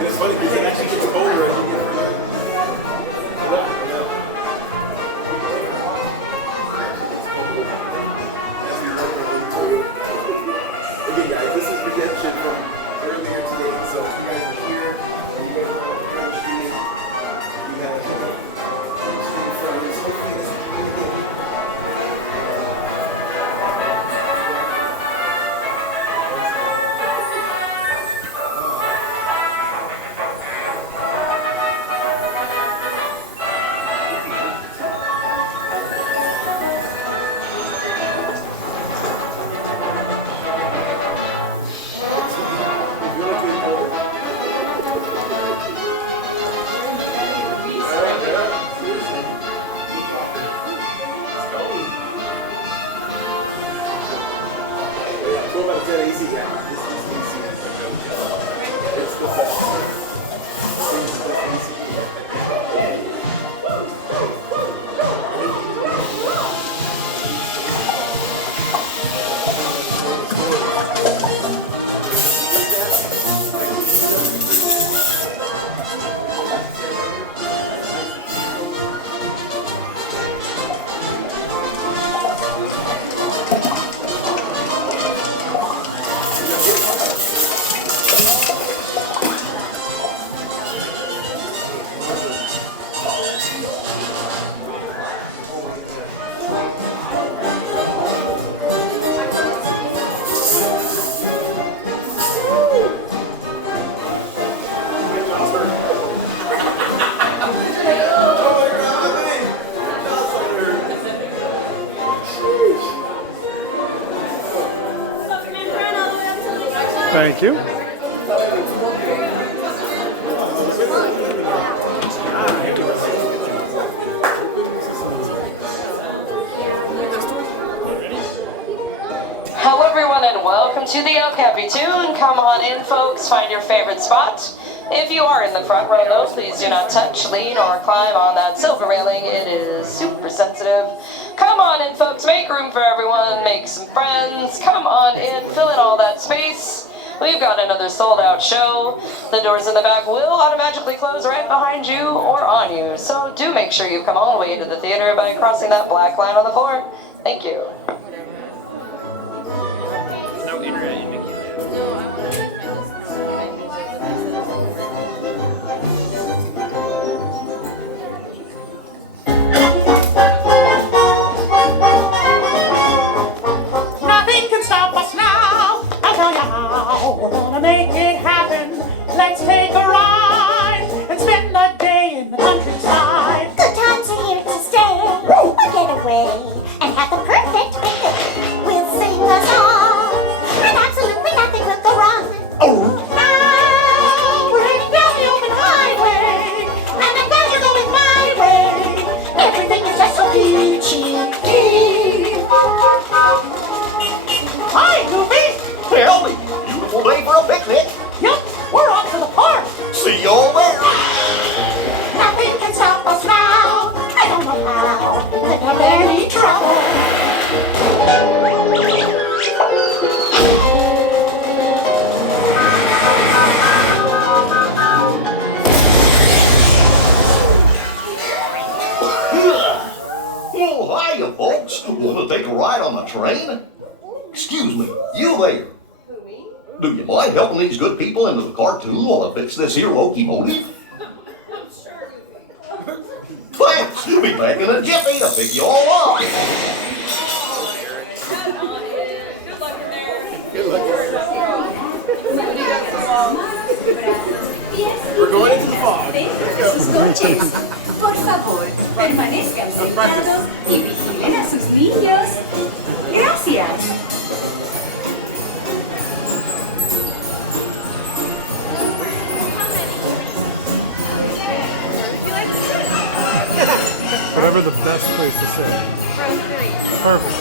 It's funny because it actually gets colder as you get Okay guys, this is redemption from earlier today. So if you guys are here and you guys are on the street, we have street friends. Hopefully this is really good. Thank you. Hello everyone and welcome to the El Capi Toon. Come on in folks, find your favorite spot. If you are in the front row though, please do not touch, lean, or climb on that silver railing. It is super sensitive. Come on in folks, make room for everyone, make some friends. Come on in, fill in all that space. We've got another sold out show. The doors in the back will automatically close right behind you or on you. So do make sure you come all the way into the theater by crossing that black line on the floor. Thank you. No internet in Mickey Land. Nothing can stop us now. I'll tell you how. We're gonna make it happen. Let's take a ride and spend the day in the countryside. Good times are here to stay. We'll get away and have the perfect picnic. We'll sing a song, and absolutely nothing will go wrong. Oh. Now we're heading down the open highway, and the cars are going my way. Everything is just so peachy keen. Hi, Goofy. Howdy, beautiful day for a picnic. Yep, we're off to the park. See y'all there. Nothing can stop us now. I don't know how. We'll have any trouble. Well, hiya, folks. Want to take a ride on the train? Excuse me, you there. Do you mind helping these good people into the cartoon while I fix this here locomotive? Thanks. Be back in a jiffy to pick you all up. We're going into the fog. Sus coches. Por favor, permanezcan sentados y vigilen a sus niños. Gracias. Whatever the best place to sit. Perfect.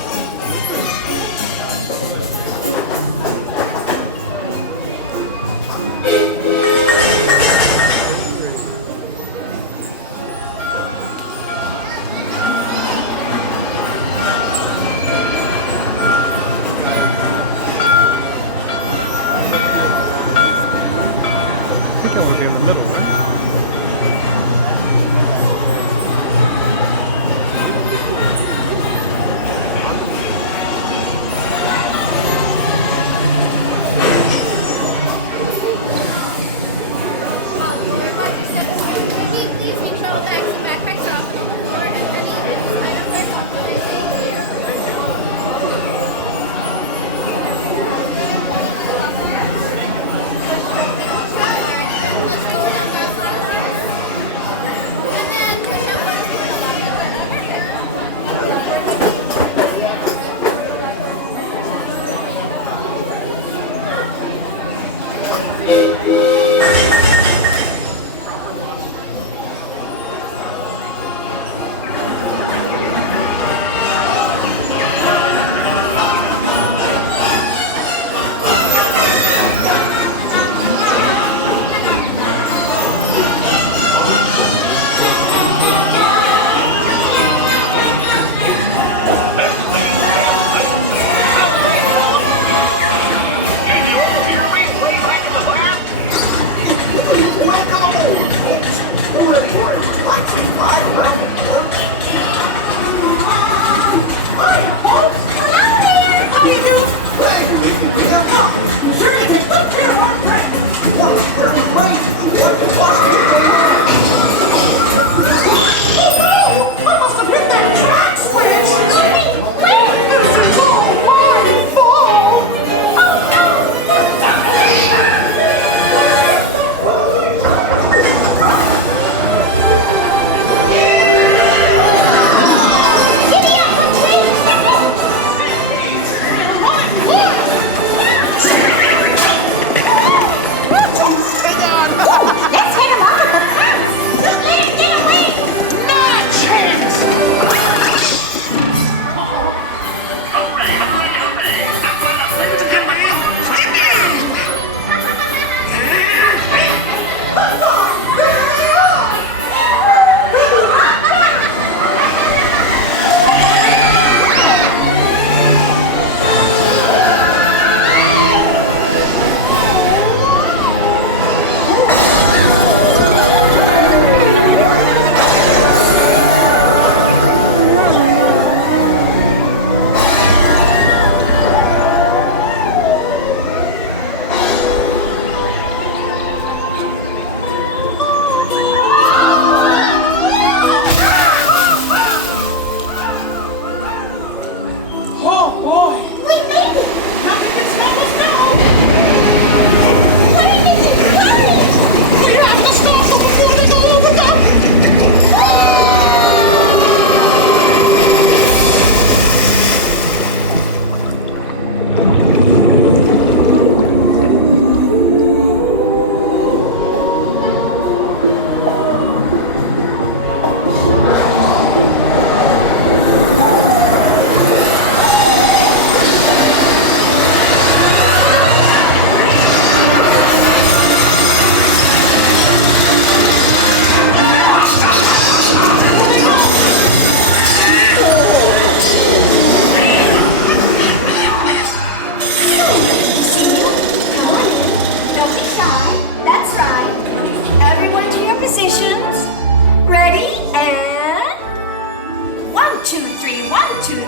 1, 2, 3.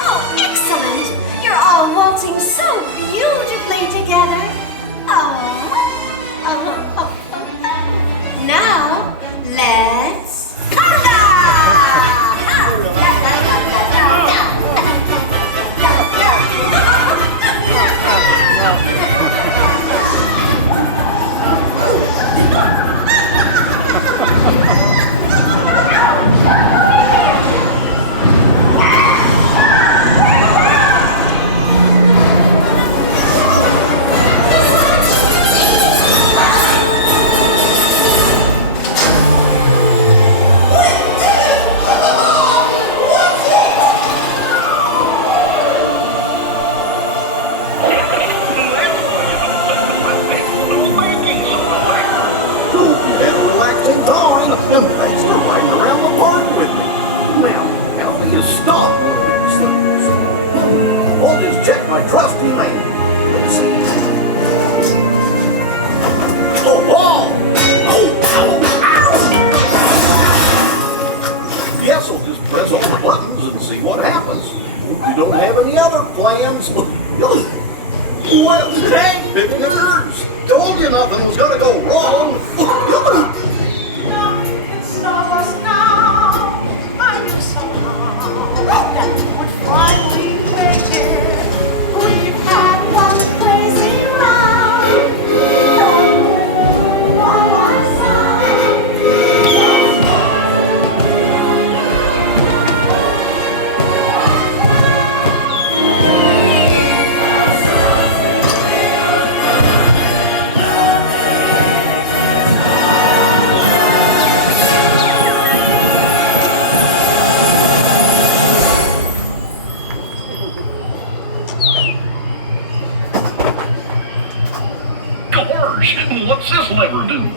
Oh, excellent. You're all waltzing so beautifully together. Now, let's conga! And thanks for riding around the park with me. Now, help me to stop one of these things. I'll just check my trusty man. Let's see. Oh, oh! Oh, ow, ow! Guess I'll just press all the buttons and see what happens. You don't have any other plans? Well, dang, pictures! Told you nothing was gonna go wrong. Stop us now. I knew somehow that we would finally make it. We've had one crazy round. By our side. Gosh, what's this lever do?